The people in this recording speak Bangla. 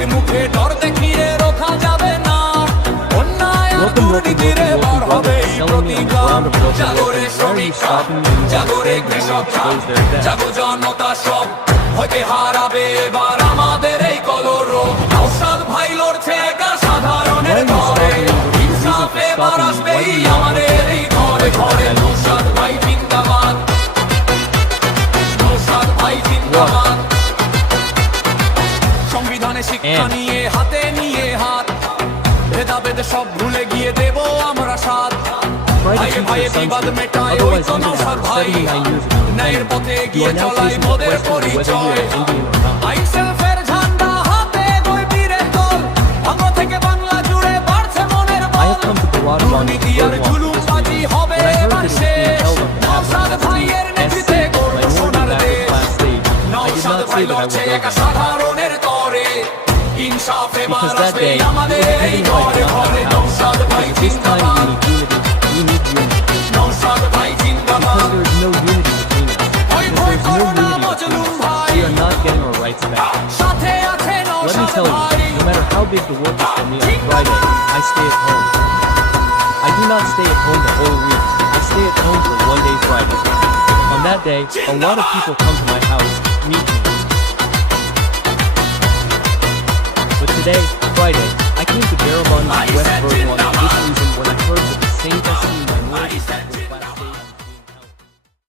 হাসির মুখে ডর দেখিয়ে রোখা যাবে না, অন্যায় আর দুর্নীতির বার হবে এই প্রতিকার। জাগরে শ্রমিকরা, জাগরে কৃষকরা, জাগো জনতা সব, হতে হারাবে এবার আমাদের এই কলরব। নওশাদ ভাই লড়ছে একা সাধারণের ঘরে, ইনসাফ এবার আসবেই আমাদের এই ঘরে ঘরে। নওশাদ ভাই জিন্দাবাদ, নওশাদ ভাই জিন্দাবাদ। সংবিধানে শিক্ষা নিয়ে হাতে নিয়ে হাত, ভেদাভেদ সব ভুলে গিয়ে দেব আমরা সাথ। ভাইয়ে ভাইয়ে বিবাদ মেটায় ওই তো নওশাদ ভাই, ন্যায়ের পথে গিয়ে চলাই মোদের পরিচয়। আইনসেলফের ঝান্ডা হাতে দুই বীরের দল, ভাঙো থেকে বাংলা জুড়ে বাড়ছে মনের বল। দুর্নীতি আর জুলুমবাজি হবে এবার শেষ, নওশাদ ভাইয়ের নেতৃত্বে গড়ব সোনার দেশ। নওশাদ ভাই লড়ছে একা সাধারণের তরে, ইনসাফ এবার আসবে আমাদের এই ঘরে ঘরে। নওশাদ ভাই জিন্দাবাদ, নওশাদ ভাই জিন্দাবাদ। ভয় ভয় করো না মজলুম ভাই, সাথে আছে নওশাদ ভাই। No matter how big the work is for me on Friday, I stay at home. I do not stay at home the whole week. I stay at home for one day Friday. On that day, a lot of people come to my house to meet me. But today, Friday, I came to Barabon, West Bergwan